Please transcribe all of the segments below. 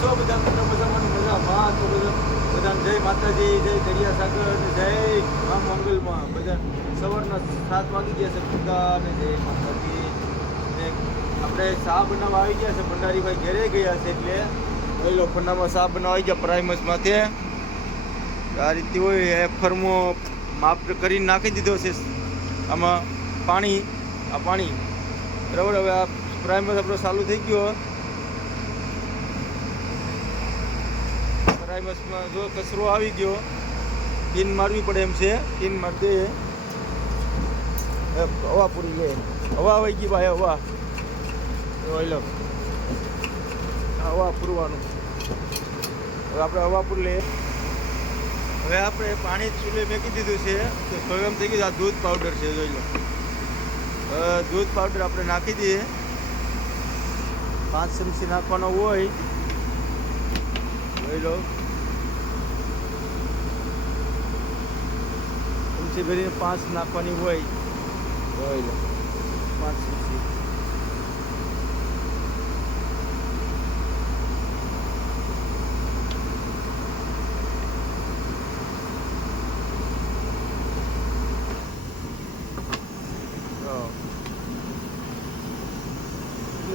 છો બધા મિત્રો મજામાં મજામાં તો બધાને જય માતાજી, જય દરિયા સાગર અને જય મા મંગલમાં. બધા સવારના 7 વાગી ગયા છે બધા અને જય માતાજી. ને આપણે ચા બનાવવા આવી ગયા છે, ભંડારીભાઈ ઘરે ગયા છે એટલે પહેલો ફન્નામાં ચા બનાવવા આવી ગયા પ્રાઇમસમાંથી. આ રીતે હોય ફરમો માપ કરીને નાખી દીધો છે આમાં પાણી. આ પાણી બરાબર. હવે આ પ્રાઇમસ આપણો ચાલુ થઈ ગયો. પ્રાઇમસમાં જો કચરો આવી ગયો, પિન મારવી પડે એમ છે. પિન મારી દે. હવા પૂરી લે. હવા આવી ગઈ ભાઈ, હવા લો. હવા પૂરવાનું. હવે આપણે હવા પૂર લે. હવે આપણે પાણી ચૂલે મેકી દીધું છે તો ગરમ થઈ ગયું. આ દૂધ પાવડર છે, જોઈ લો. દૂધ પાવડર આપણે નાખી દઈએ. 5 ચમચી નાખવાનો હોય, જોઈ લો. ચમચી ભરીને 5 નાખવાની હોય, જોઈ લો. 5 ચમચી.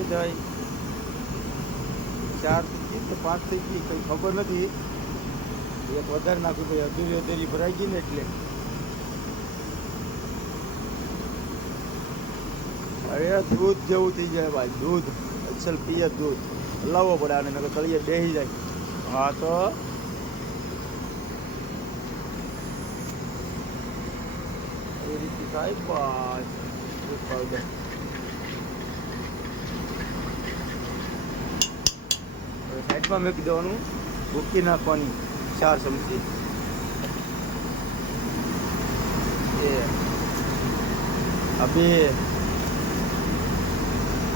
જાય 4 થઈ ગઈ કે 5 થઈ ગઈ કંઈ ખબર નથી. એક વધારે નાખ્યું તો અધૂરી ભરાઈ ગઈ ને એટલે. અરે દૂધ જેવું થઈ જાય ભાઈ, દૂધ અસલ પિયર દૂધ. હલાવવો પડે આને, નકર તળિયે બેસી જાય. હા તો એ રીતે થાય ભાઈ. દૂધ પાવડર સાઈડમાં મૂકી દેવાનું. ભૂકી નાખવાની 4 ચમચી. આ 2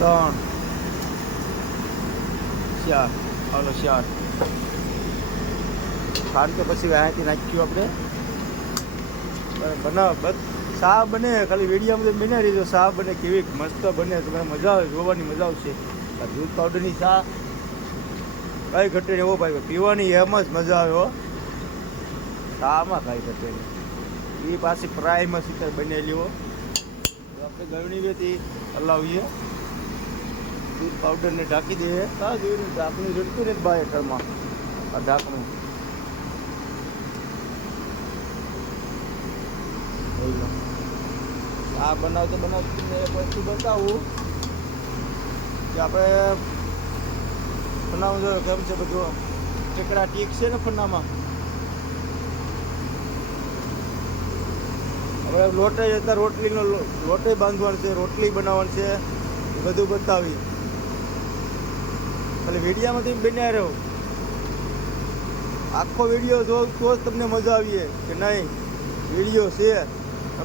3 4. હાલો 4. ખાંડ તો પછી અહીંયાથી નાખ્યું આપણે. બનાવ બસ ચા બને. ખાલી વિડીયામાં બને રહીજો. ચા બને કેવી મસ્ત બને, તમને મજા આવે, જોવાની મજા આવશે. દૂધ પાવડરની ચા કઈ ઘટે નહીં. એવો ભાઈ પીવાની એમ જ મજા આવે. ચામાં કઈ ઘટે નહીં. એ પાછી ફ્રાયમાં સીધા બનેલી હો. આપણે ગળણી વેતી હલાવીએ. દૂધ પાવડરને ઢાંકી દઈએ. ઢાંકણું જડતું ને ભાઈ ઘરમાં. આ ઢાંકણું આ બનાવતો એક વસ્તુ બતાવું કે આપણે ફનામાં જો કેમ છે બધું ટેકડા ટીક છે ને ફનામાં. હવે લોટે જતા રોટલીનો લોટે બાંધવાનું છે, રોટલી બનાવવાનું છે, એ બધું બતાવી. ખાલી વિડીયામાંથી બન્યા રહ્યો. આખો વિડીયો જો તો જ તમને મજા આવીએ કે નહીં વિડીયો છે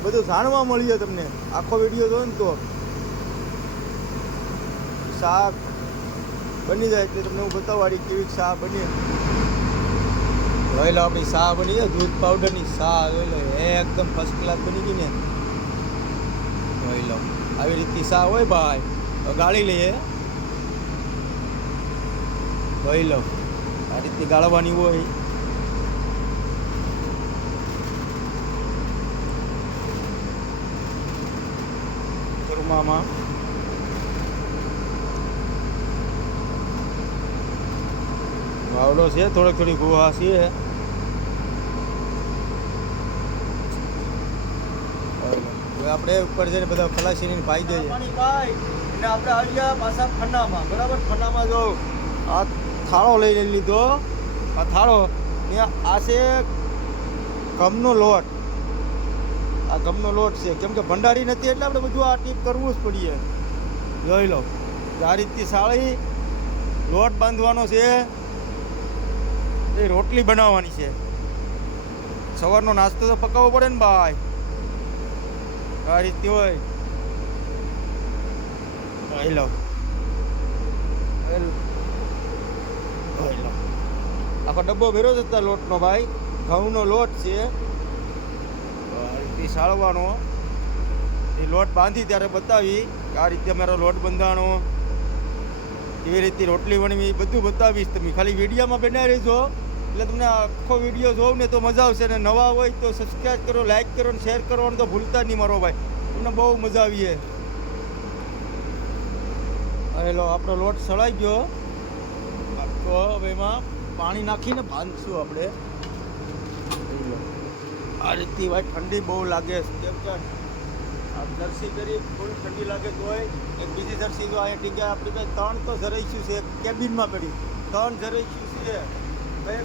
બધું જાણવા મળીએ તમને. આખો વિડીયો જો ને તો શાક બની જાય એટલે તમને હું બતાવવાળી કેવી ચા બની. જોઈ લો આપણી ચા બની છે, દૂધ પાવડરની ચા. જોઈ લો એકદમ ફર્સ્ટ ક્લાસ બની ગઈ ને. જોઈ લો આવી રીતની ચા હોય ભાઈ, ગાળી લઈએ. જોઈ લો આ રીતની ગાળવાની હોય. ચૂરમામાં વાવડો છે, થોડી ગુહા છે. હવે આપણે ઉપર જઈને બધા ખલાસીને પાઈ દઈએ. એટલે આપણે આવી ગયા પાછા ફન્નામાં. બરાબર. ફન્નામાં જો આ થાળો લઈને લીધો. આ થાળો ને આ છે ઘઉંનો લોટ. આ ઘઉંનો લોટ છે. કેમ કે ભંડારી નથી એટલે આપણે બધું આ ટીપ કરવું જ પડીએ. જોઈ લો આ રીતની સાળી લોટ બાંધવાનો છે. એ રોટલી બનાવવાની છે. સવારનો નાસ્તો તો પકાવવો પડે ને ભાઈ. આ રીતે હોય. લો આખો ડબ્બો ભેરો જતા લોટનો ભાઈ. ઘઉંનો લોટ છે. સાળવાનો. એ લોટ બાંધી ત્યારે બતાવી કે આ રીતે અમારો લોટ બંધાણો. એવી રીતે રોટલી વણવી બધું બતાવીશ. તમે ખાલી વિડીયોમાં બનાવી રહેજો એટલે તમને આખો વિડીયો જોઉં ને તો મજા આવશે. અને નવા હોય તો સબસ્ક્રાઈબ કરો, લાઈક કરો અને શેર કરવાનું તો ભૂલતા નહીં મારો ભાઈ, તમને બહુ મજા આવી છે. હવે લો આપણો લોટ સળાઈ ગયો તો હવે એમાં પાણી નાખીને બાંધશું આપણે. આ રીતની ભાઈ ઠંડી બહુ લાગે કેમ કે આ જર્સી કરી ફૂલ ઠંડી લાગે તો હોય. એક બીજી જર્સી તો અહીંયા ટીકા આપણી પાસે 3 તો જરઈશું છે કેબિનમાં પડી, 3 જરઈશું છે ભાઈ,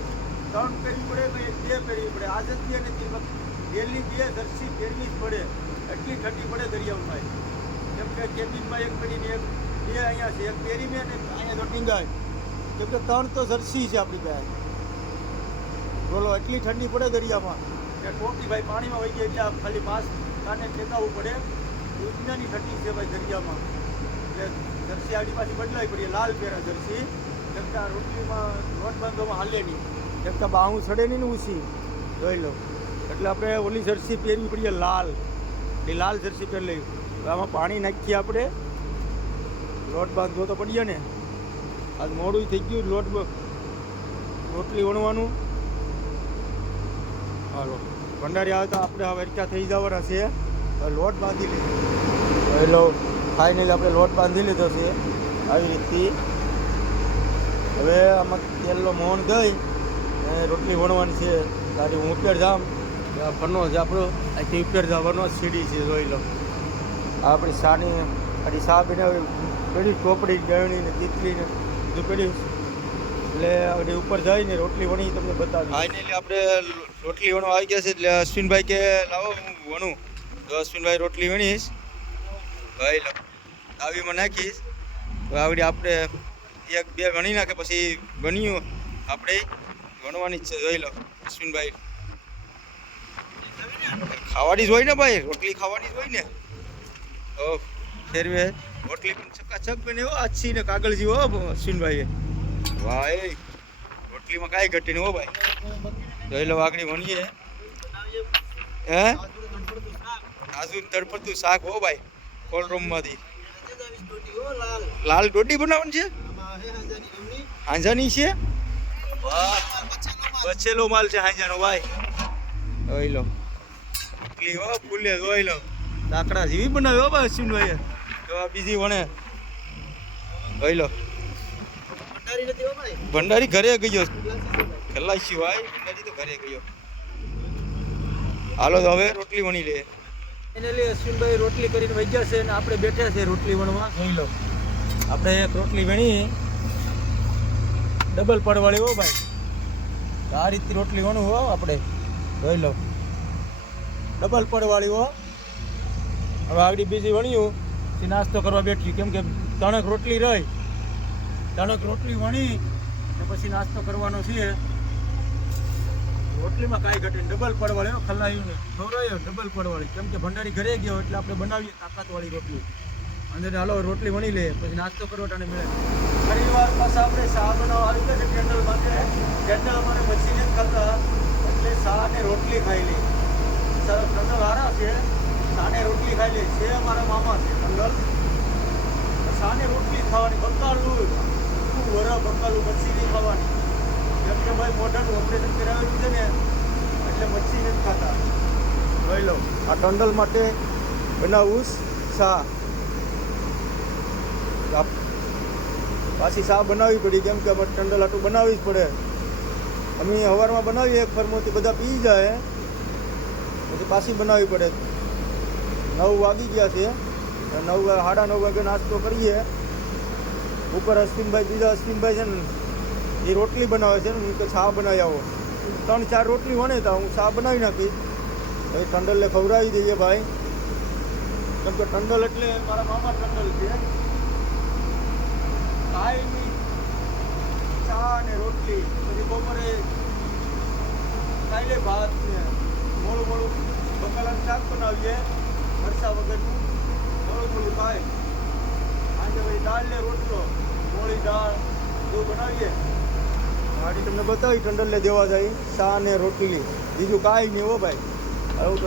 3 પહેરવી પડે ભાઈ, 2 પહેરવી પડે. આ જતી નથી ડેલી 2 જર્સી પહેરવી જ પડે, એટલી ઠંડી પડે દરિયામાં. કેમ કે કેબિનમાં એક પડીને એક 2 અહીંયા છે, એક પહેરીને અને અહીંયા તો ટીંગાય. કેમ કે 3 તો જર્સી છે આપણી પાસે. બોલો એટલી ઠંડી પડે દરિયામાં કે ટોપી ભાઈ પાણીમાં વહી ગઈ એટલે ખાલી માસ્ક કાને ટેકાવવું પડે. દુનિયાની ઠંડી છે ભાઈ દરિયામાં. એટલે જર્સી આપણી પાછી બદલાવી પડીએ, લાલ પહેરા જર્સી. કેમ કે આ રોટલીમાં લોટ બાંધવામાં હાલે નહીં, કેમ કે બાહું સડે નહીં ને ઊંચી જોઈ લો. એટલે આપણે ઓલી જર્સી પહેરવી પડીએ લાલ, એ લાલ જર્સી પહેરી લઈ. આમાં પાણી નાખીએ આપણે, લોટ બાંધવો તો પડીએ ને. આજ મોડું થઈ ગયું રોટલી વણવાનું. હાલો ભંડારી આવે તો આપણે હવે ક્યાં થઈ જવાના છે. હવે લોટ બાંધી લીધો, પહેલો ફાઇનલી આપણે લોટ બાંધી લીધો છે આવી રીતથી. હવે આમાં તેલનો મોહન દઈ અને રોટલી વણવાની છે. તારી હું ઉપર જામ ફરનો છે આપણો, અહીંથી ઉપર જવાનો સીડી છે જોઈ લો. આ આપણી શાની આડી શા બનાવી પડી, ટોપડી ગળણી ને તીતલી ને બધું પડ્યું. એટલે આપણે ઉપર જઈને રોટલી વણી તમને બતાવી. ફાઇનલી આપણે રોટલી વણવા આવી ગયા છે. એટલે અશ્વિનભાઈ કે લાવો હું વણું, તો અશ્વિનભાઈ રોટલી વણીશ ભાઈ દાવીમાં નાખીશ. તો આવડી આપણે 1-2 ગણી નાખે પછી ગણ્યું આપણે વણવાની જ છે જોઈ લો. અશ્વિનભાઈ ખાવાની જ હોય ને ભાઈ, રોટલી ખાવાની જ હોય ને. તો ફેરવે રોટલી પણ ચકાચક બને હો, આછી ને કાગળજી હો અશ્વિનભાઈએ. ભાઈ રોટલીમાં કાંઈ ઘટી નહીં હો ભાઈ. જોઈ લો આગળ વણીએ હે, આજુ તડપડતું શાક હો ભાઈ. કોલ્ડ રૂમમાંથી લાલ ડોડી બનાવવાની છે, હાંજાની છે. વાહ બચેલો માલ છે હાંજાનો ભાઈ. જોઈ લો રોટલી હો ફૂલે જોઈ લો, લાકડા જેવી બનાવી હો ભાઈ અશ્વિનભાઈએ. તો આ બીજી વણે જોઈ લો. ભંડારી ઘરે ગયો ખલાસી ભાઈ, ભંડારી તો ઘરે ગયો. હાલો તો હવે રોટલી વણી લે. ફાઇનલી અશ્વિનભાઈ રોટલી કરીને વહી ગયા છે અને આપણે બેઠા છે રોટલી વણવા. જોઈ લો આપણે એક રોટલી વણી ડબલ પડવાળી હો ભાઈ. આ રીતની રોટલી વણવું હો આપણે જોઈ લો, ડબલ પડવાળી હો. હવે આગળ બીજી વણ્યું નાસ્તો કરવા બેઠી, કેમ કે 3 રોટલી રહી, 3 રોટલી વણી ને પછી નાસ્તો કરવાનો છે. રોટલીમાં કાંઈ ઘટે ડબલ પડવાળી ખલાયું ને ખવડાવ્યો ડબલ પડવાળી. કેમ કે ભંડારી ઘરે ગયો એટલે આપણે બનાવીએ તાકાતવાળી રોટલી. અંદર હાલો રોટલી વણી લે પછી નાસ્તો કરવા ટાણે મળે. ઘણી વાર પાછા આપણે શા બનાવવા આવી ગયા છે કેન્ડલ માટે. કેન્ડલ અમારે મચ્છી નથી ખાતા એટલે શા ને રોટલી ખાઈ લે. સરસ કેન્ડલ હારા છે, શાને રોટલી ખાઈ લે છે. અમારા મામા છે કેન્ડલ, શાને રોટલી ખાવાની. બકાલું વરા બકાલું મચ્છી નહીં ખાવાની. કેમ કે ભાઈ મોઢાનું ઓપરેશન કરાવેલું છે ને એટલે મચ્છી નથી ખાતા. જોઈ લો આ ટંડલ માટે બનાવું શા. પાછી શા બનાવવી પડી, કેમ કે અમારે ટંડલ આટલું બનાવવી જ પડે. અમે સવારમાં બનાવીએ એક ફરમોથી બધા પી જાય પછી પાછી બનાવવી પડે. 9 વાગી ગયા છે, 9-9:30 વાગે નાસ્તો કરીએ. ઉપર અશ્વિનભાઈ બીજા અશ્વિનભાઈ છે ને એ રોટલી બનાવે છે ને, હું તો ચા બનાવી આવો. 3-4 રોટલી વણે તો હું ચા બનાવી નાખીશ. હવે ટંડલને ખવડાવી દઈએ ભાઈ, કેમ કે ટંડલ એટલે મારા મામા ટંડલ છે. કાયમી ચા ને રોટલી, પછી બપોરે ખાઈ લે ભાત ને મોડું બકાલાનું શાક બનાવીએ મરચા વગરનું, મોડું ખાય. આજે ભાઈ દાળ ને રોટલો, મોળી દાળ બધું બનાવીએ. ગાડી તમને બતાવી ટંડલ ને દેવા જાય ચા ને રોટલી, બીજું કાંઈ નહીં હો ભાઈ. આવું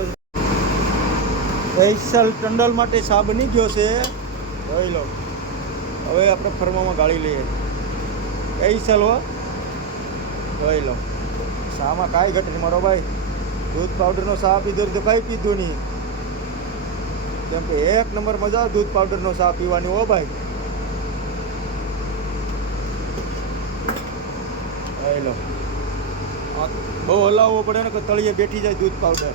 સ્પેશિયલ ટંડલ માટે ચા બની ગયો છે જોઈ લો. હવે આપણે ફરવામાં ગાળી લઈએ કઈ ચાલો જોઈ લો શામાં કાંઈ ઘટે નહીં મારો ભાઈ દૂધ પાવડરનો ચા પીધો તો કાંઈ પીધું નહીં કેમ કે એક નંબર મજા દૂધ પાવડરનો ચા પીવાની હો ભાઈ જોઈ લો બહુ હલાવવો પડે ને કે તળિયે બેઠી જાય દૂધ પાવડર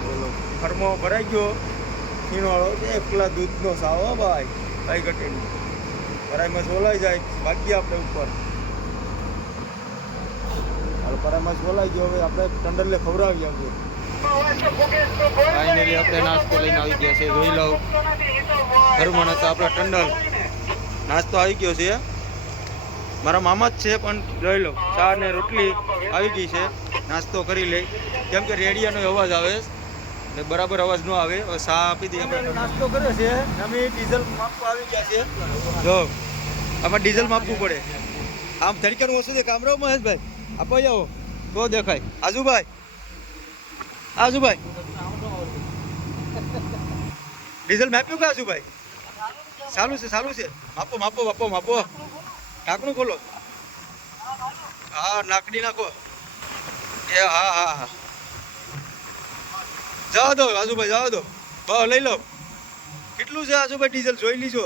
બોલો ફરમો ભરાઈ ગયો ખીણવાળો એકલા દૂધનો સાવ હો ભાઈ કાંઈ ઘટે નહીં પરાઈમાં બોલાઈ જાય ભાગીએ આપણે ઉપર હાલ પરાઈમાં બોલાઈ ગયો હવે આપણે ટંડલને ખવડાવી આવીએ ફાઇનલી આપણે નાસ્તો લઈને આવી ગયા છે જોઈ લો ઘરમાં નતા આપણા ટંડલ નાસ્તો આવી ગયો છે મારા મામા જ છે પણ જોઈ લો ચા ને રોટલી આવી ગઈ છે નાસ્તો કરી લે કેમ કે રેડિયાનો અવાજ આવે ને બરાબર અવાજ ન આવે ચા આપી દઈએ આપણે નાસ્તો કર્યો છે અમે ડીઝલ માપવા આવી ગયા છે જો આમાં ડીઝલ માપવું પડે આમ ધડકાનું ઓછું છે કામરો મહેશભાઈ આપો જાઓ તો દેખાય આજુભાઈ ડીઝલ માપ્યું કે આજુભાઈ ચાલુ છે માપો ઢાંકણું ખોલો હા નાકડી નાખો એ હા જવા દો આજુભાઈ જવા દો બસ લઈ લો કેટલું છે આજુભાઈ ડીઝલ જોઈ લીજો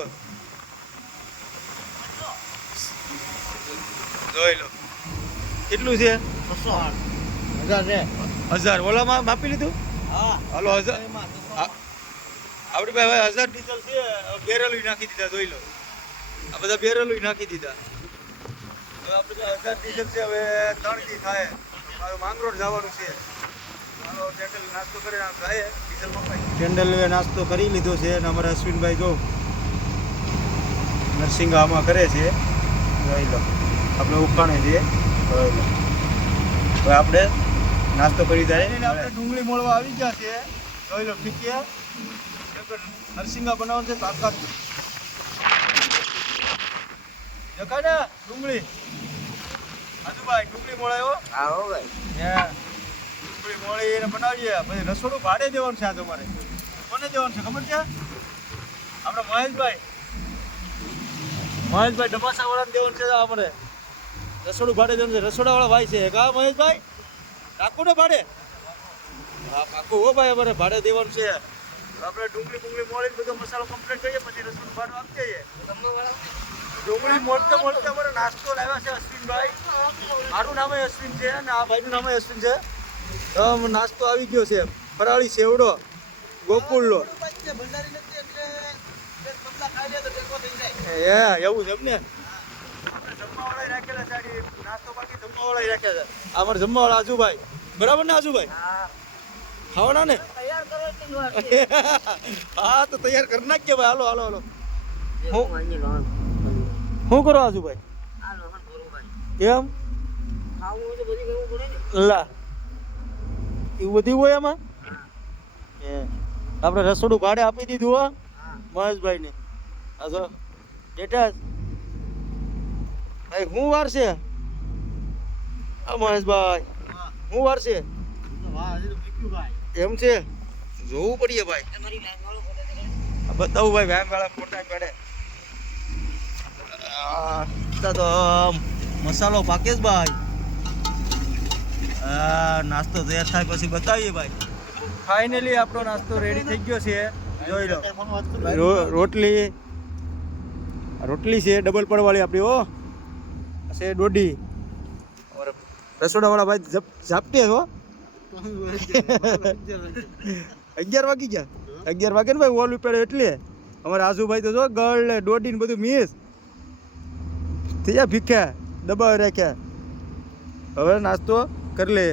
જોઈ લો કેટલું છે 1000 ઓલામાં માપી લીધું હાલો 1000 આપણી ભાઈ 1000 ડીઝલ છે બેરલ નાખી દીધા જોઈ લો આ બધા બેરલ નાખી દીધા હવે આપણે 1000 ડીઝલ છે હવે 3 દી થાય મારું માંગરોળ જવાનું છે મારો ટેન્ડલ નાસ્તો કરીને જાય ડીઝલ મપાઈ ટેન્ડલ નાસ્તો કરી લીધો છે અને અમારા અશ્વિનભાઈ જો નર્સિંગ આમાં કરે છે જોઈ લો આપણે ઉખાણે છે જોઈ લો હવે આપણે નાસ્તો કરી જાય આપણે ડુંગળી મોળવા આવી ગયા છે જોઈ લો ઠીક છે નરસિંગા બનાવવાનું છે તાકાત દેખાય ને ડુંગળી આજુભાઈ ડુંગળી મોળાયો હા હો ભાઈ ડુંગળી મોળી એને બનાવીએ પછી રસોડું ભાડે દેવાનું છે આ તમારે કોને દેવાનું છે ખબર છે આપણે મહેશભાઈ ડબાસા વાળાને દેવાનું છે આપણે રસોડું ભાડે દેવાનું છે રસોડાવાળા ભાઈ છે કા મહેશભાઈ રાખું ને ભાડે હા પાકું હો ભાઈ અમારે ભાડે દેવાનું છે આપણે ડુંગળી મોળીને બધો મસાલો કમ્પ્લીટ કરીએ પછી રસોડું ભાડું આપી જઈએ ડુંગળી મોળતે અમારે નાસ્તો લાવ્યા છે અશ્વિનભાઈ મારું નામ અશ્વિન છે અને આ ભાઈનું નામ અશ્વિન છે તો નાસ્તો આવી ગયો છે ફરાળી સેવડો ગોકુળનો એવું છે ને જમવાવાળા રાખેલા છે નાસ્તો બાકી જમવાવાળા રાખ્યા છે અમારે જમવાવાળા આજુભાઈ બરાબર ને આજુભાઈ ખાવાના ને હા તો તૈયાર કરી નાખીએ ભાઈ હાલો શું કરો આજુભાઈ કેમ લા એવું બધું હોય એમાં આપણે રસોડું ભાડે આપી દીધું હો મહેશભાઈ ને આ જો ડેટા ભાઈ શું વાર છે મહેશભાઈ શું વાર છે એમ છે જોવું પડીએ ભાઈ બતાવું ભાઈ વ્યાયામ વાળા ફોટા પડે તો મસાલો પાકે જ ભાઈ નાસ્તો તૈયાર થાય પછી બતાવીએ ભાઈ ફાઇનલી આપણો નાસ્તો રેડી થઈ ગયો છે જોઈ લો રોટલી છે ડબલ પડવાળી આપણી હો છે દોઢી રસોડાવાળા ભાઈ ઝાપટે હો 11 વાગી ગયા 11 વાગે ને ભાઈ ઓલ ઉપેડે એટલે અમારે આજુભાઈ તો જો ગળ ને દોઢી ને બધું મિસ થઈ જાય ભીખ્યા દબાવી રાખ્યા હવે નાસ્તો કરી લે